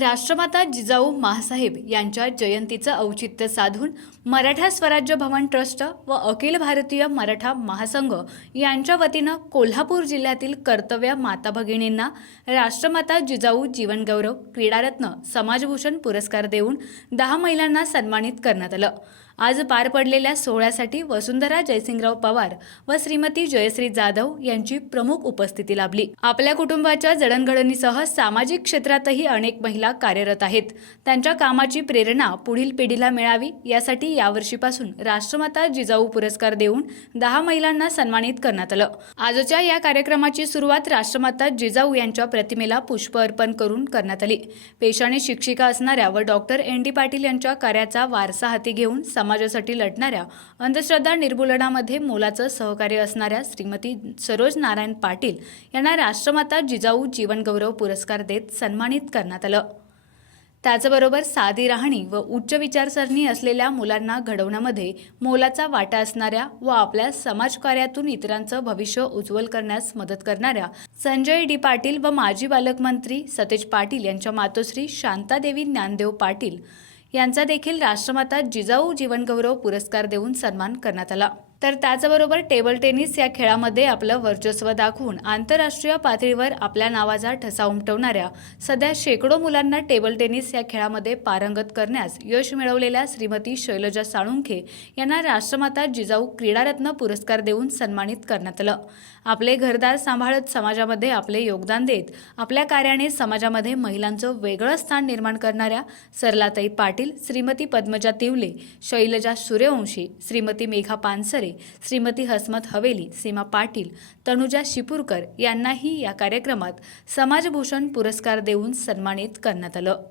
राष्ट्रमाता जिजाऊ महासाहेब यांच्या जयंतीचं औचित्य साधून मराठा स्वराज्य भवन ट्रस्ट व अखिल भारतीय मराठा महासंघ यांच्या वतीनं कोल्हापूर जिल्ह्यातील कर्तव्य माता भगिनींना राष्ट्रमाता जिजाऊ जीवनगौरव क्रीडारत्न समाजभूषण पुरस्कार देऊन दहा महिलांना सन्मानित करण्यात आलं. आज पार पडलेल्या सोहळ्यासाठी वसुंधरा जयसिंगराव पवार व श्रीमती जयश्री जाधव यांची प्रमुख उपस्थिती लाभली. आपल्या कुटुंबाच्या जडणघडणीसह सामाजिक क्षेत्रातही अनेक महिला कार्यरत आहेत. त्यांच्या कामाची प्रेरणा पुढील पिढीला मिळावी यासाठी यावर्षीपासून राष्ट्रमाता जिजाऊ पुरस्कार देऊन दहा महिलांना सन्मानित करण्यात आलं. आजच्या या कार्यक्रमाची सुरुवात राष्ट्रमाता जिजाऊ यांच्या प्रतिमेला पुष्प अर्पण करून करण्यात आली. पेशाने शिक्षिका असणाऱ्या व डॉक्टर एन डी पाटील यांच्या कार्याचा वारसा हाती घेऊन समाजासाठी लढणाऱ्या अंधश्रद्धा निर्मूलनामध्ये मोलाचं सहकार्य असणाऱ्या श्रीमती सरोज नारायण पाटील यांना राष्ट्रमाता जिजाऊ जीवनगौरव पुरस्कार देत सन्मानित करण्यात आलं. त्याचबरोबर साधी राहणी व उच्च विचारसरणी असलेल्या मुलांना घडवण्यामध्ये मोलाचा वाटा असणाऱ्या व आपल्या समाजकार्यातून इतरांचं भविष्य उज्ज्वल करण्यास मदत करणाऱ्या संजय डी पाटील व माजी पालकमंत्री सतेज पाटील यांच्या मातोश्री शांतादेवी ज्ञानदेव पाटील यांचा देखील राष्ट्रमाता जिजाऊ जीवनगौरव पुरस्कार देऊन सन्मान करण्यात आला. तर त्याचबरोबर टेबल टेनिस या खेळामध्ये आपलं वर्चस्व दाखवून आंतरराष्ट्रीय पातळीवर आपल्या नावाचा ठसा उमटवणाऱ्या सध्या शेकडो मुलांना टेबल टेनिस या खेळामध्ये पारंगत करण्यास यश मिळवलेल्या श्रीमती शैलजा साळुंखे यांना राष्ट्रमाता जिजाऊ क्रीडारत्न पुरस्कार देऊन सन्मानित करण्यात आलं. आपले घरदार सांभाळत समाजामध्ये आपले योगदान देत आपल्या कार्याने समाजामध्ये महिलांचं वेगळं स्थान निर्माण करणाऱ्या सरलाताई पाटील श्रीमती पद्मजा तिवले शैलजा सूर्यवंशी श्रीमती मेघा पानसरे श्रीमती हसमत हवेली सीमा पाटील तनुजा शिपूरकर यांनाही या कार्यक्रमात समाजभूषण पुरस्कार देऊन सन्मानित करण्यात आलं.